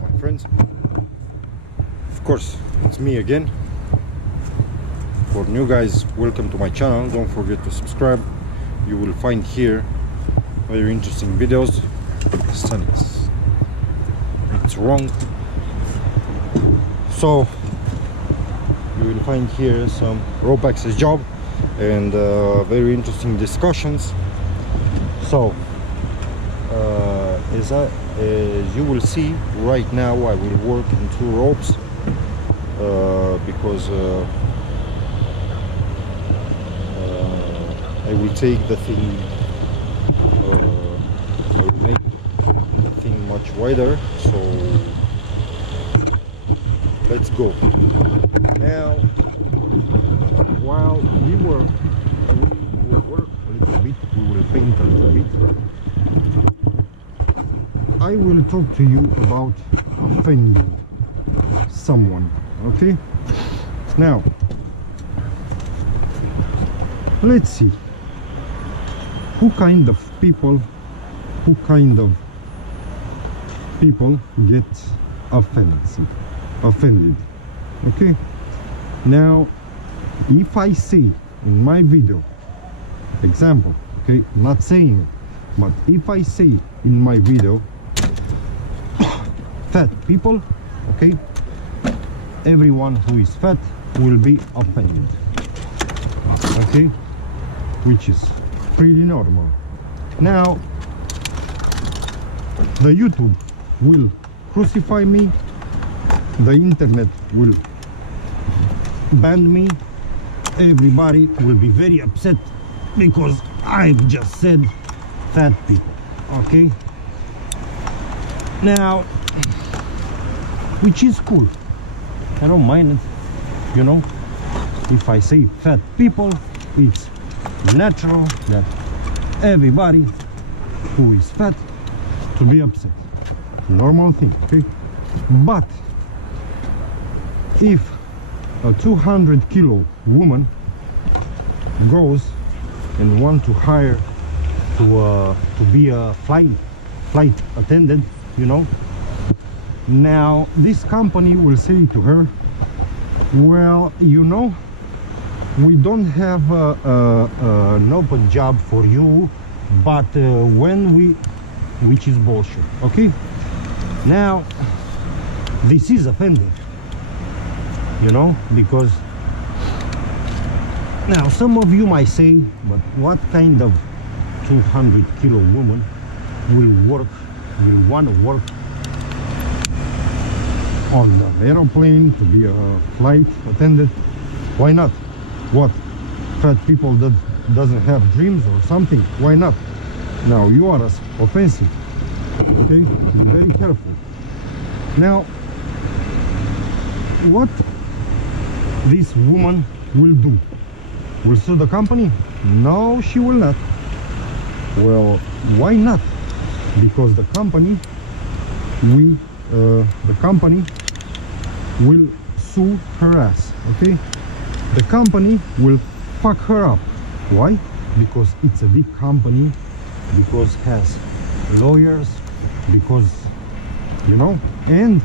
my friends. Of course, it's me again. For new guys, welcome to my channel. Don't forget to subscribe. You will find here very interesting videos. The sun is, it's wrong, so you will find here some rope access job and very interesting discussions. So as you will see right now, I will work in two ropes because I will take the thing, I will make the thing much wider. So let's go. Now, while we will work a little bit, we will paint a little bit, I will talk to you about offending someone, okay? Now, let's see who kind of people get offended, okay? Now, if I say in my video, example, okay, not saying it, but if I say in my video fat people, okay, everyone who is fat will be offended, okay, which is pretty normal. Now the YouTube will crucify me, the internet will ban me, everybody will be very upset because I've just said fat people, okay? Now, which is cool, I don't mind it, you know. If I say fat people, it's natural that everybody who is fat to be upset, normal thing, okay? But if a 200-kilo woman goes and want to hire to be a flight attendant, you know, now this company will say to her, well, you know, we don't have an open job for you, but when we, which is bullshit, okay? Now this is offending, you know, because now some of you might say, but what kind of 200-kilo woman will want to work on the aeroplane to be a flight attendant? Why not? What, fat people that doesn't have dreams or something? Why not? Now you are offensive, okay? Be very careful. Now, what this woman will do? Will sue the company? No, she will not. Well, why not? Because the company will sue her ass, okay? The company will fuck her up. Why? Because it's a big company, because it has lawyers, because, you know, and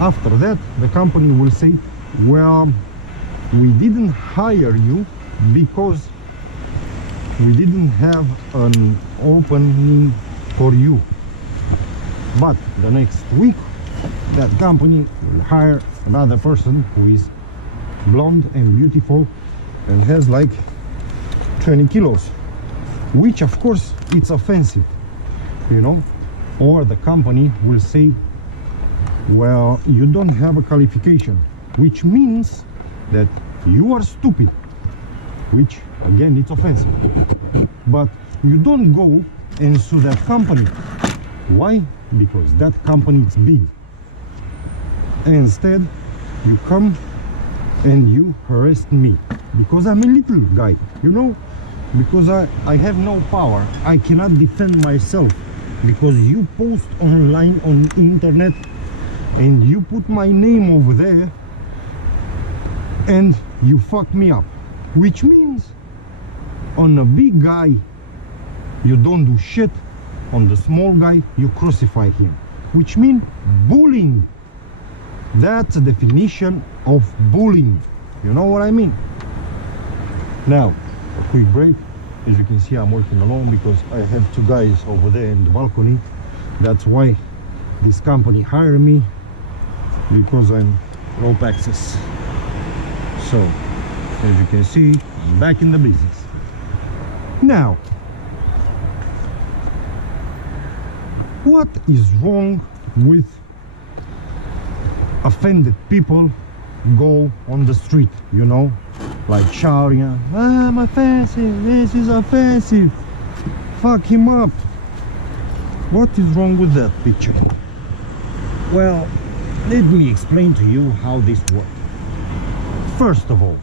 after that the company will say, well, we didn't hire you because we didn't have an opening for you, but the next week that company will hire another person who is blonde and beautiful and has like 20 kilos, which of course it's offensive, you know. Or the company will say, well, you don't have a qualification, which means that you are stupid, which again it's offensive. But you don't go and sue that company. Why? Because that company is big. Instead you come and you harass me because I'm a little guy, you know, because I have no power. I cannot defend myself because you post online on internet and you put my name over there and you fuck me up, which means on a big guy you don't do shit, on the small guy you crucify him. which means bullying. That's a definition of bullying. You know what I mean? Now, a quick break. As you can see, I'm working alone because I have two guys over there in the balcony. That's why this company hired me, because I'm rope access. So, as you can see, I'm back in the business. Now, what is wrong with offended people go on the street, you know, like shouting, I'm offensive, this is offensive, fuck him up? What is wrong with that picture? Well, let me explain to you how this works. First of all,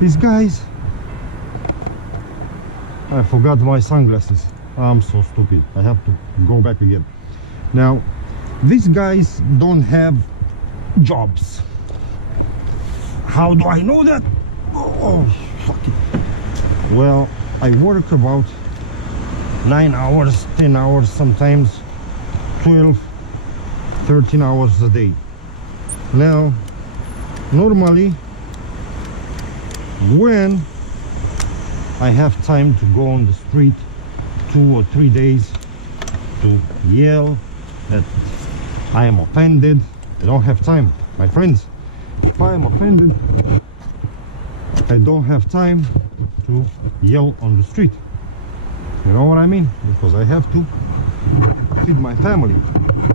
these guys, I forgot my sunglasses. I'm so stupid. I have to go back again. Now, these guys don't have jobs. How do I know that? Oh, fuck it. Well, I work about 9 hours, 10 hours, sometimes 12, 13 hours a day. Now, normally, when I have time to go on the street 2 or 3 days to yell that I am offended, I don't have time, my friends. If I am offended, I don't have time to yell on the street. You know what I mean? Because I have to feed my family.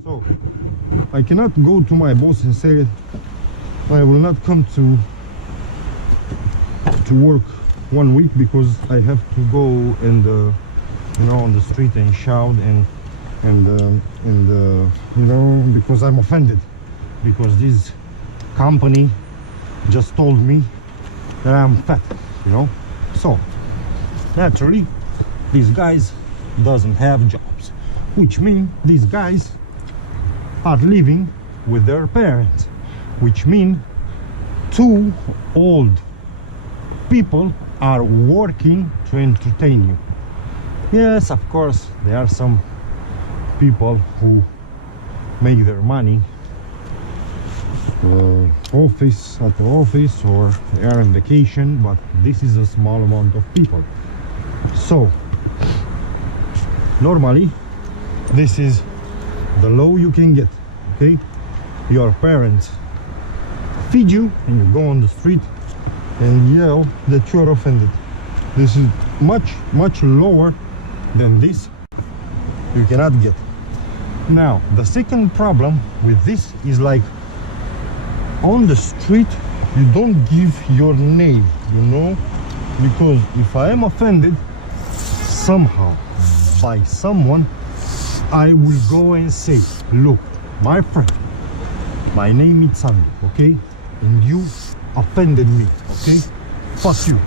So I cannot go to my boss and say I will not come to work 1 week because I have to go and you know, on the street and shout and you know, because I'm offended because this company just told me that I'm fat, you know. So naturally these guys doesn't have jobs, which means these guys are living with their parents, which means 2 old people are working to entertain you. Yes, of course, there are some people who make their money at the office or they are on vacation, but this is a small amount of people. So normally this is the low you can get. Okay, your parents feed you and you go on the street and yell that you're offended. This is much lower than this you cannot get. Now the second problem with this is, like, on the street you don't give your name, you know, because if I am offended somehow by someone, I will go and say, look, my friend, my name is Sandy, okay, and you offended me, okay, fuck you.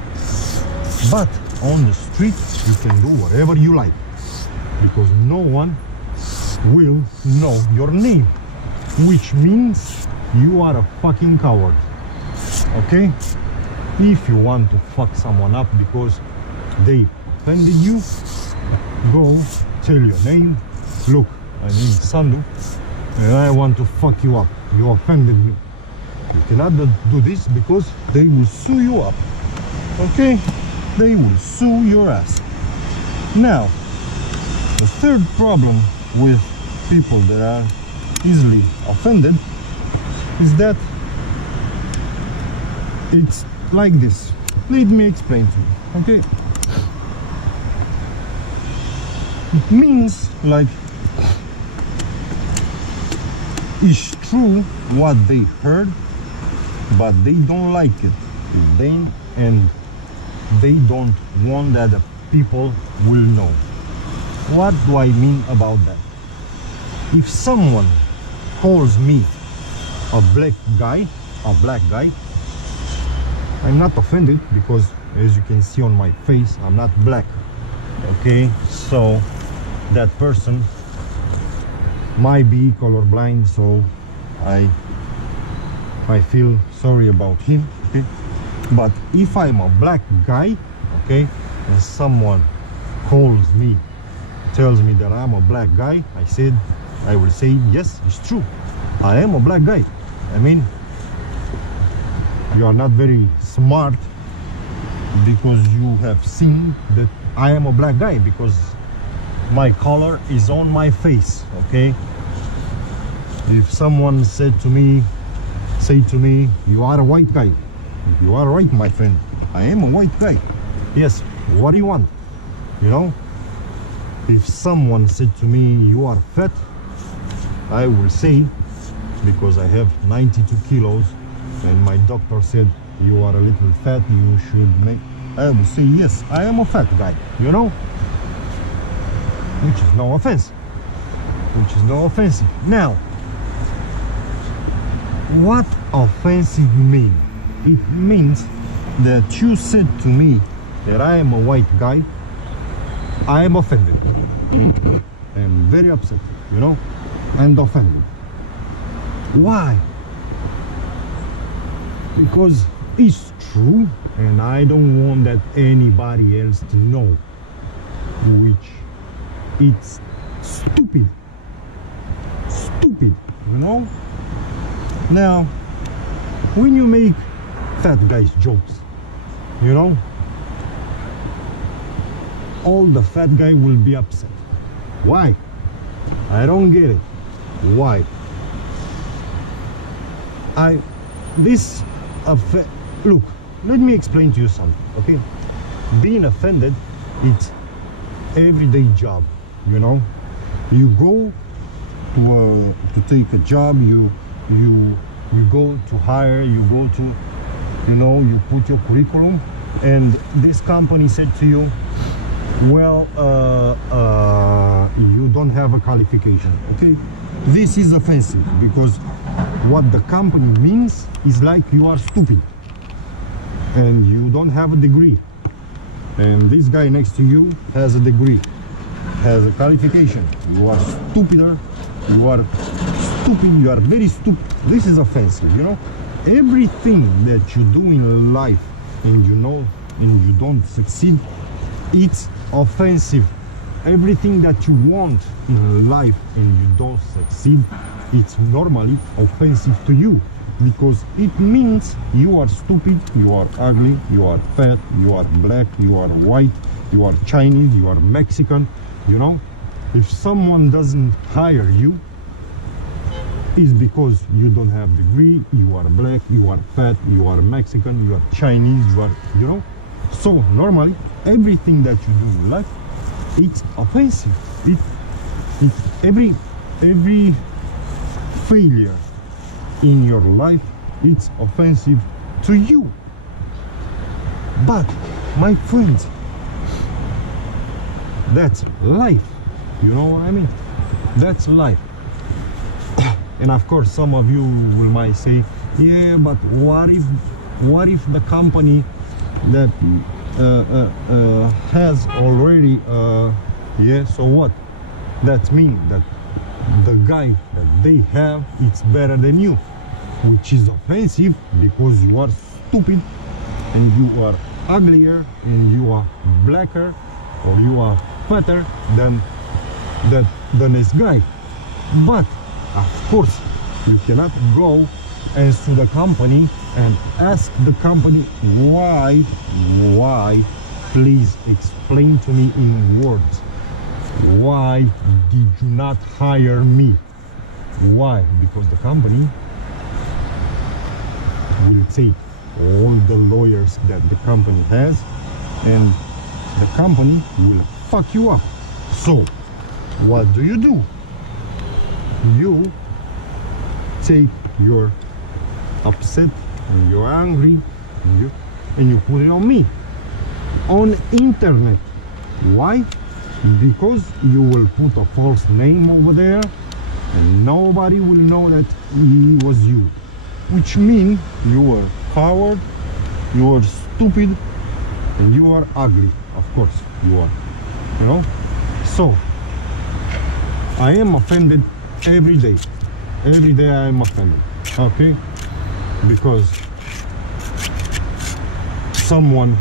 But on the street you can do whatever you like because no one will know your name, which means you are a fucking coward. Okay, if you want to fuck someone up because they offended you, go tell your name, look, my name is Sandu and I want to fuck you up, you offended me. You cannot do this because they will sue you up. Okay, they will sue your ass. Now the third problem with people that are easily offended is that it's like this. Let me explain to you, okay? It means, like, it's true what they heard, but they don't like it. And they don't want that the people will know. What do I mean about that? If someone calls me a black guy, I'm not offended because, as you can see on my face, I'm not black. Okay, so that person might be colorblind, so I feel sorry about him. Okay, but if I'm a black guy, okay, and someone calls me, tells me that I'm a black guy, I said, I will say, yes, it's true. I am a black guy. I mean, you are not very smart because you have seen that I am a black guy because my color is on my face, okay? If someone say to me, you are a white guy. You are right, my friend. I am a white guy. Yes, what do you want? You know? If someone said to me, you are fat, I will say, because I have 92 kilos and my doctor said you are a little fat, you should make, I will say, yes, I am a fat guy, you know? Which is no offense. Which is no offensive. Now, what offensive mean? It means that you said to me that I am a white guy, I am offended. I am very upset, you know, and offended. Why? Because it's true, and I don't want that anybody else to know, which it's stupid. Stupid, you know? Now, when you make fat guys jokes, you know, all the fat guy will be upset. Why? I don't get it. Why? Look, let me explain to you something, okay? Being offended, it's everyday job, you know? You go to take a job, you go to hire, you go to, you know, you put your curriculum, and this company said to you, well, you don't have a qualification, okay? This is offensive because what the company means is like you are stupid and you don't have a degree, and this guy next to you has a degree, has a qualification. You are stupider, you are stupid, you are very stupid. This is offensive, you know? Everything that you do in life and you know and you don't succeed, it's offensive. Everything that you want in life and you don't succeed, it's normally offensive to you because it means you are stupid, you are ugly, you are fat, you are black, you are white, you are Chinese, you are Mexican, you know? If someone doesn't hire you, it's because you don't have degree, you are black, you are fat, you are Mexican, you are Chinese, you are, you know? So normally, everything that you do in life, it's offensive. Every failure in your life, it's offensive to you. But my friends, that's life. You know what I mean? That's life. And of course, some of you might say, yeah, but what if the company that has already yeah, so what? That means that the guy that they have, it's better than you, which is offensive because you are stupid and you are uglier and you are blacker or you are fatter than this guy. But of course, you cannot go and sue the company and ask the company why, please explain to me in words, why did you not hire me? Why? Because the company will take all the lawyers that the company has and the company will fuck you up. So what do? You take your upset and you're angry and you put it on me on internet. Why? Because you will put a false name over there and nobody will know that he was you, which means you are coward, you are stupid, and you are ugly. Of course you are, you know. So I am offended every day I am offended, okay? Because someone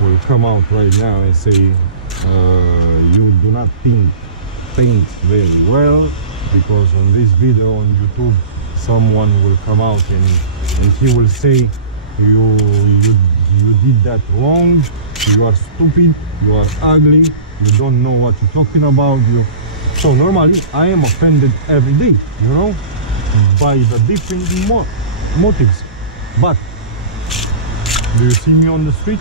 will come out right now and say you do not paint very well, because on this video on YouTube someone will come out and he will say you did that wrong, you are stupid, you are ugly, you don't know what you're talking about. So normally I am offended every day, you know, by the different motives. But do you see me on the street?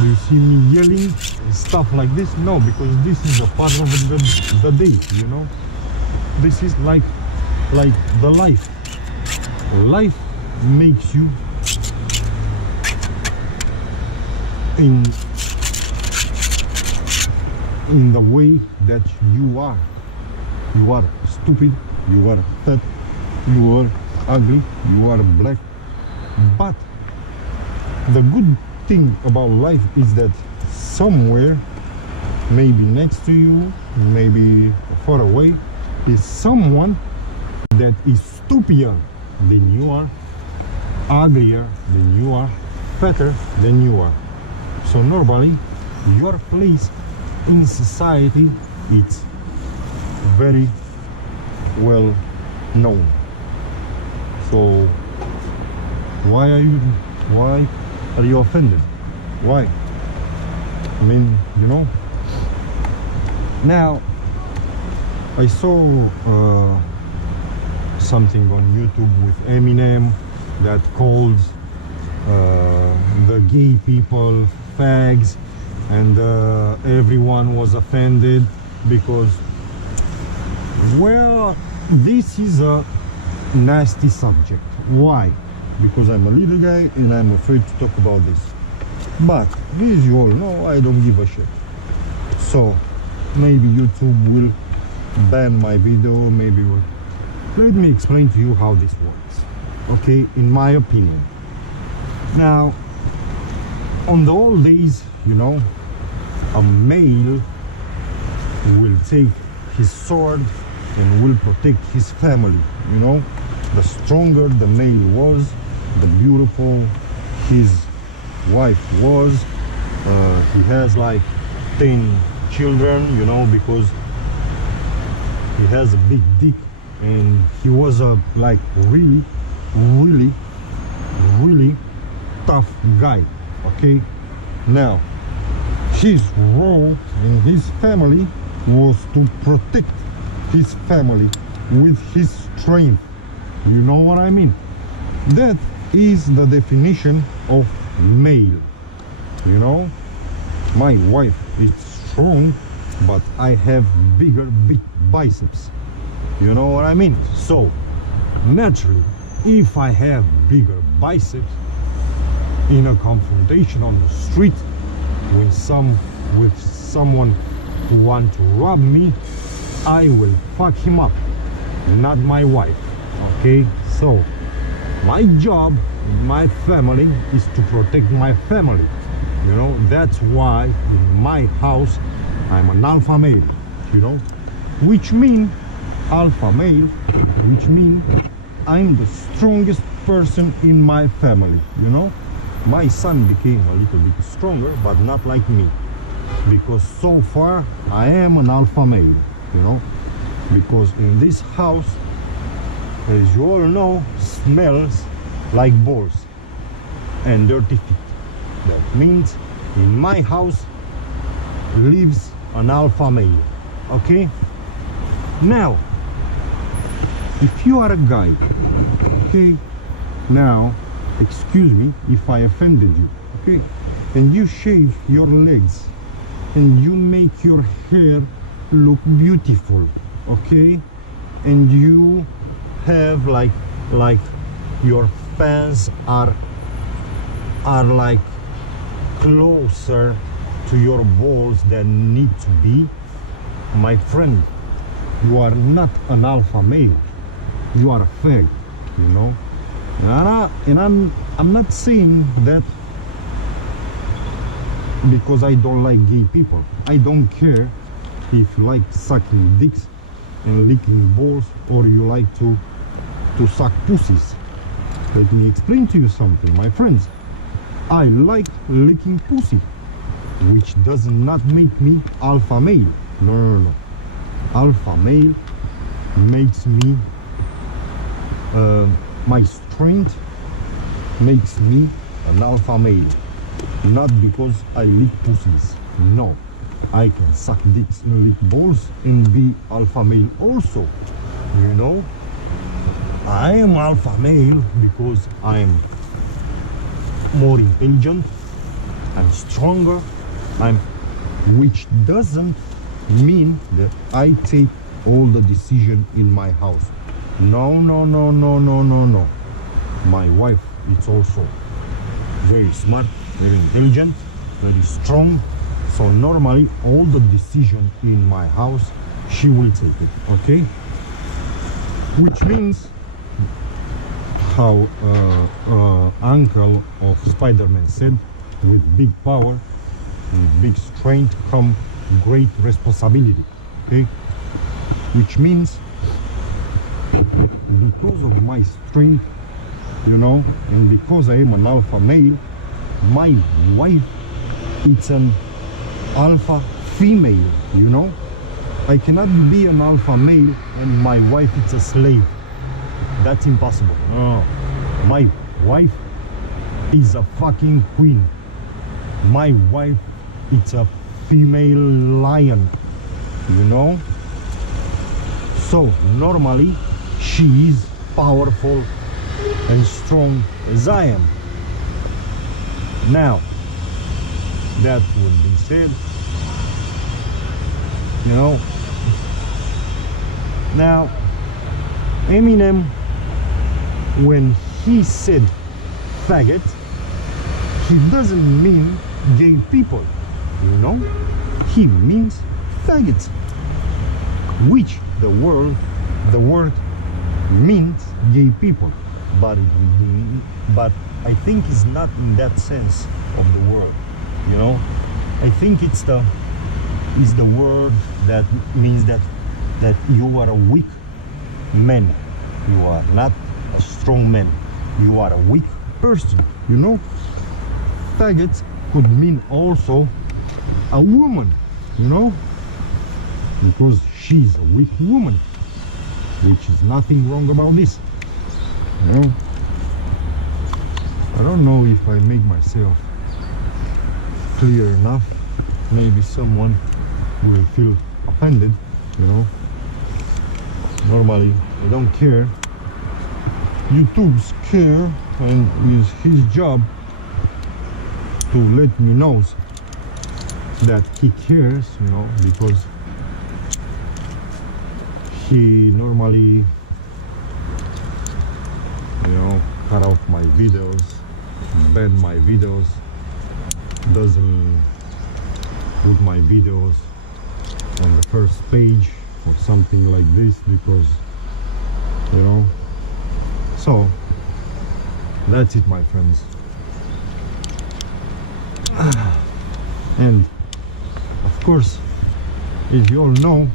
Do you see me yelling stuff like this? No, because this is a part of the day, you know. This is like the life. Life makes you in the way that you are. You are stupid, you are fat, you are ugly, you are black. But the good thing about life is that somewhere, maybe next to you, maybe far away, is someone that is stupider than you are, uglier than you are, fatter than you are. So normally your place in society it's very well known. So why are you offended? Why? I mean, you know. Now I saw something on YouTube with Eminem that calls the gay people fags, and everyone was offended because, well, this is a nasty subject. Why? Because I'm a little guy and I'm afraid to talk about this. But as you all know, I don't give a shit. So maybe YouTube will ban my video, maybe will. Let me explain to you how this works, okay, in my opinion. Now, on the old days, you know, a male will take his sword and will protect his family, you know. The stronger the male was, the beautiful his wife was. He has like 10 children, you know, because he has a big dick, and he was a like really tough guy. Okay, now his role in his family was to protect his family with his strength. You know what I mean? That is the definition of male. You know, my wife is strong, but I have big biceps. You know what I mean? So naturally, if I have bigger biceps in a confrontation on the street with someone who want to rob me, I will fuck him up, not my wife. Okay, so my job in my family is to protect my family. You know, that's why in my house I'm an alpha male, you know, which mean alpha male, which mean I'm the strongest person in my family, you know. My son became a little bit stronger, but not like me, because so far I am an alpha male, you know, because in this house, as you all know, smells like balls and dirty feet. That means in my house lives an alpha male. Okay, now if you are a guy, okay, now excuse me if I offended you, okay, and you shave your legs and you make your hair look beautiful, okay, and you have like your pants are like closer to your balls than need to be, my friend, you are not an alpha male, you are a fag, you know. And I'm not saying that because I don't like gay people. I don't care if you like sucking dicks and licking balls, or you like to suck pussies. Let me explain to you something, my friends. I like licking pussy, which does not make me alpha male. No. Alpha male makes me my strength makes me an alpha male. Not because I lick pussies. No, I can suck dicks and lick balls and be alpha male also. You know, I am alpha male because I'm more intelligent, I'm stronger, which doesn't mean that I take all the decision in my house. No, no, no, no, no, no, no. My wife is also very smart, very intelligent, very strong. So normally all the decision in my house, she will take it, okay? Which means how uncle of Spider-Man said, with big power, with big strength come great responsibility, okay? Which means because of my strength, you know, and because I am an alpha male, my wife is an alpha female, you know. I cannot be an alpha male and my wife is a slave. That's impossible. No. My wife is a fucking queen. My wife is a female lion, you know. So normally she is powerful and strong as I am. Now, that would be said, you know, now Eminem, when he said faggot, he doesn't mean gay people, you know, he means faggots, which the word means gay people, but I think it's not in that sense of the word, you know. I think it's the word that means that you are a weak man, you are not a strong man, you are a weak person, you know. Faggot could mean also a woman, you know, because she's a weak woman, which is nothing wrong about this, you know. I don't know if I make myself clear enough. Maybe someone will feel offended, you know. Normally I don't care. YouTube's care, and it's his job to let me know that he cares, you know, because he normally, you know, cut off my videos, ban my videos, doesn't put my videos on the first page or something like this, because, you know. So that's it, my friends. And of course, as you all know,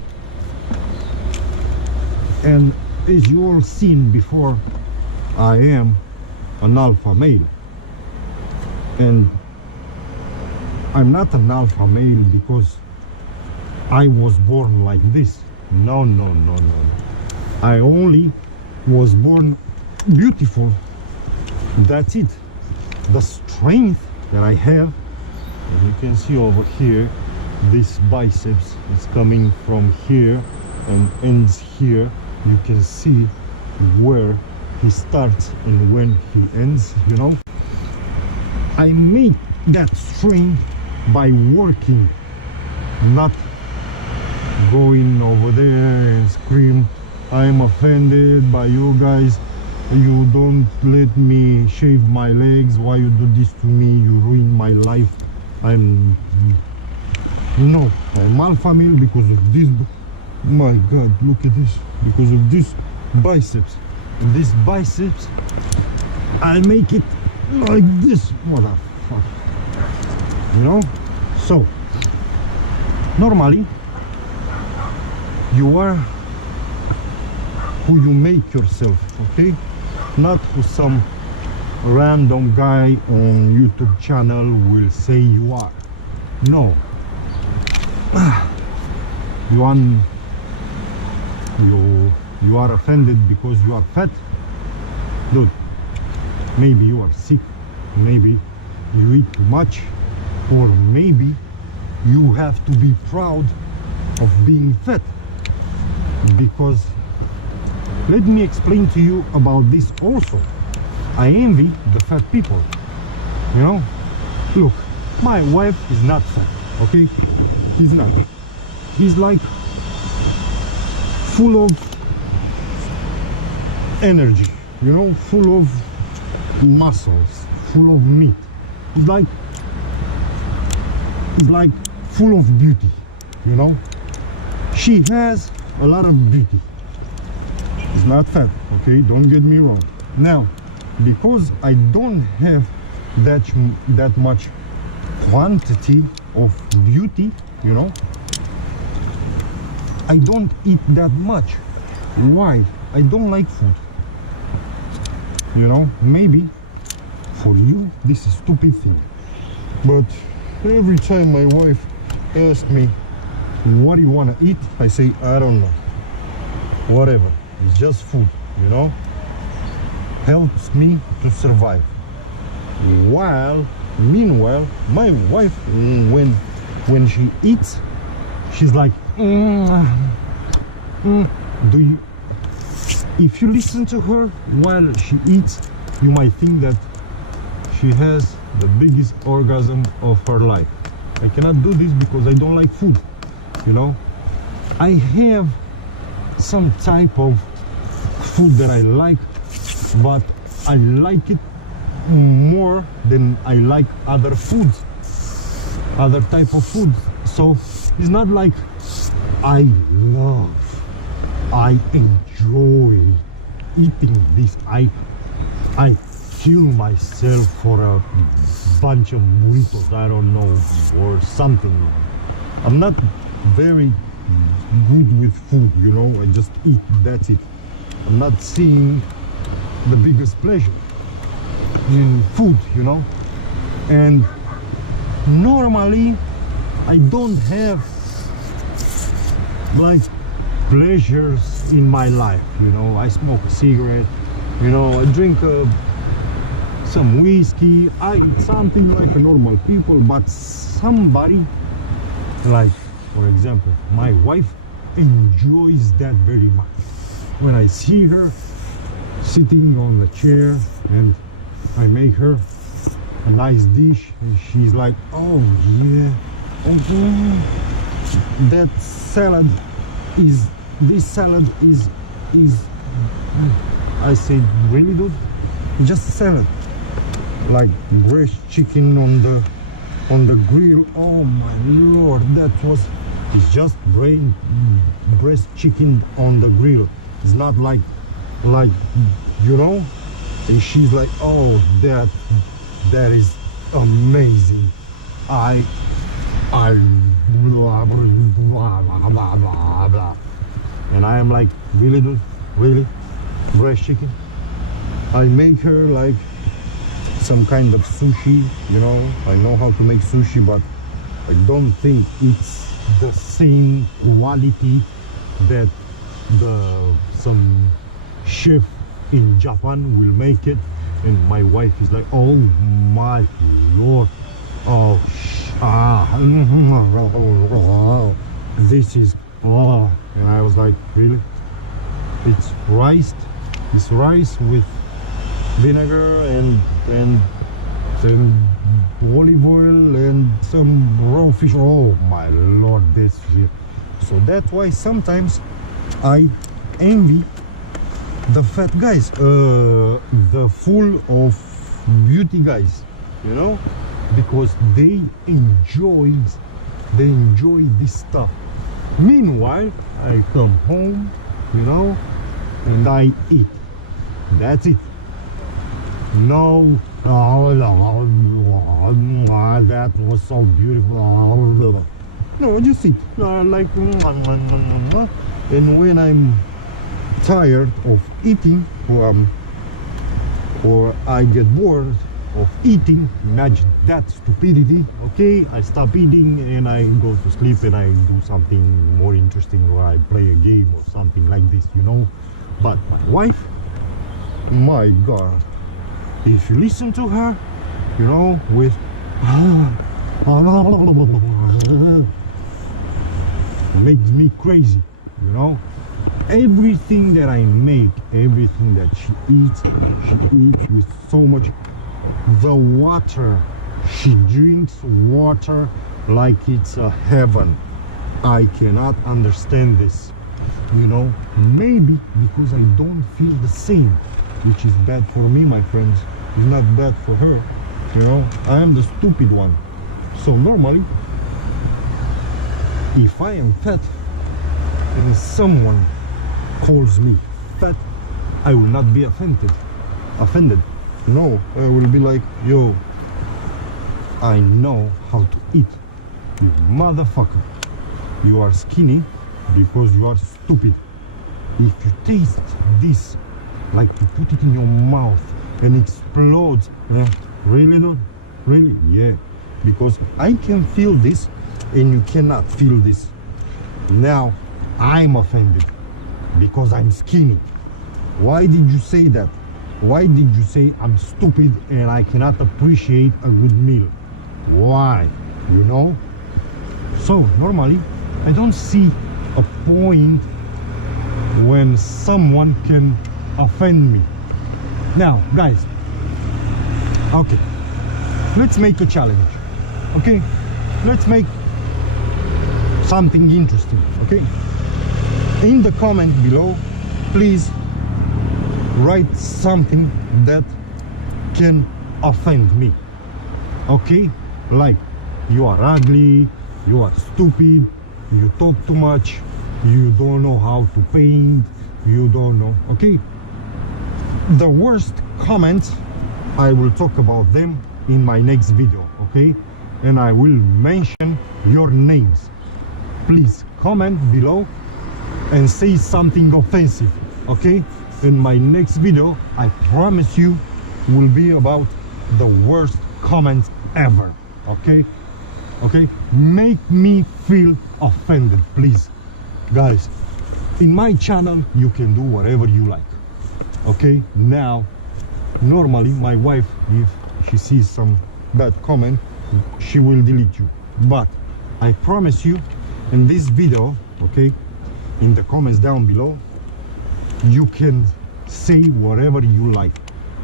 and as you all seen before, I am an alpha male, and I'm not an alpha male because I was born like this. No, no, no, no. I only was born beautiful. That's it. The strength that I have, as you can see over here, this biceps is coming from here and ends here. You can see where he starts and when he ends, you know. I make that strength by working, not going over there and scream, I'm offended by you guys, you don't let me shave my legs, why you do this to me, you ruin my life. I'm alpha male because of this. My god, look at this. Because of this biceps, and this biceps I make it like this. What the fuck, you know. So normally you are who you make yourself, okay? Not who some random guy on YouTube channel will say you are. No. You you are offended because you are fat. Dude, maybe you are sick, maybe you eat too much, or maybe you have to be proud of being fat. Because let me explain to you about this also. I envy the fat people. You know, look, my wife is not fat, okay? He's not. He's like full of energy, you know, full of muscles, full of meat. He's like full of beauty, you know. She has a lot of beauty. She's not fat, okay? Don't get me wrong. Now, because I don't have that much quantity of beauty, you know, I don't eat that much. Why? I don't like food. You know, maybe for you this is a stupid thing, but every time my wife asks me what do you want to eat, I say I don't know, whatever, it's just food, you know, helps me to survive. Meanwhile, my wife, when she eats, she's like, do you? If you listen to her while she eats, you might think that she has the biggest orgasm of her life. I cannot do this because I don't like food, you know. I have some type of food that I like, but I like it more than I like other foods, other type of food. So it's not like I enjoy eating this. I kill myself for a bunch of burritos, I don't know, or something. I'm not very good with food, you know. I just eat, that's it. I'm not seeing the biggest pleasure in food, you know. And normally I don't have like pleasures in my life, you know. I smoke a cigarette, you know, I drink some whiskey, I eat something like a normal people. But somebody, like for example my wife, enjoys that very much. When I see her sitting on the chair and I make her a nice dish, and she's like, oh yeah, okay, that salad is, this salad is I said, really dude? Just a salad. Like breast chicken on the grill. Oh my lord, that was, it's just breast chicken on the grill. It's not like you know. And she's like, oh, that is amazing. I blah, blah, blah, blah, blah, blah. And I am like, really dude? Really? Breast chicken? I make her like some kind of sushi, you know. I know how to make sushi, but I don't think it's the same quality that some chef in Japan will make it. And my wife is like, oh my lord, oh this is, oh. And I was like, really? It's rice with vinegar and olive oil and some raw fish. Oh my lord, that's shit. So that's why sometimes I envy the fat guys, the full of beauty guys, you know, because they enjoy this stuff. Meanwhile, I come home, you know, and I eat. That's it. No, that was so beautiful. No, just eat. Like, and when I'm tired of eating, or I get bored, of eating. Imagine that stupidity. Okay, I stop eating and I go to sleep and I do something more interesting, or I play a game or something like this, you know. But my wife, my God, if you listen to her, you know, with makes me crazy, you know. Everything that I make, everything that she eats with so much. The water, she drinks water like it's a heaven. I cannot understand this, you know. Maybe because I don't feel the same, which is bad for me, my friends. It's not bad for her, you know. I am the stupid one. So normally, if I am fat and someone calls me fat, I will not be offended. No, I will be like, yo, I know how to eat. You motherfucker. You are skinny because you are stupid. If you taste this, like you put it in your mouth and explodes, really dude? Really? Yeah. Because I can feel this and you cannot feel this. Now I'm offended because I'm skinny. Why did you say that? Why did you say I'm stupid and I cannot appreciate a good meal? Why? You know? So normally I don't see a point when someone can offend me. Now guys, okay, let's make a challenge. Okay, let's make something interesting. Okay, in the comment below, please write something that can offend me. Okay, like you are ugly, you are stupid, you talk too much, you don't know how to paint, you don't know. Okay, the worst comments, I will talk about them in my next video. Okay, and I will mention your names. Please comment below and say something offensive. Okay, in my next video, I promise you, will be about the worst comments ever. Okay, okay, make me feel offended, please. Guys, in my channel you can do whatever you like. Okay, now normally my wife, if she sees some bad comment, she will delete you, but I promise you, in this video, okay, in the comments down below, you can say whatever you like,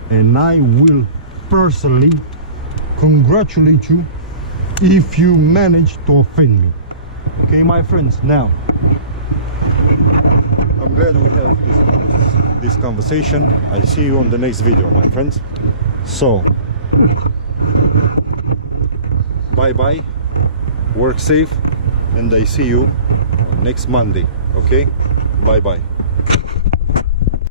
and I will personally congratulate you if you manage to offend me. Okay, my friends, now I'm glad we have this conversation. I see you on the next video, my friends. So bye bye, work safe, and I see you next Monday. Okay, bye bye.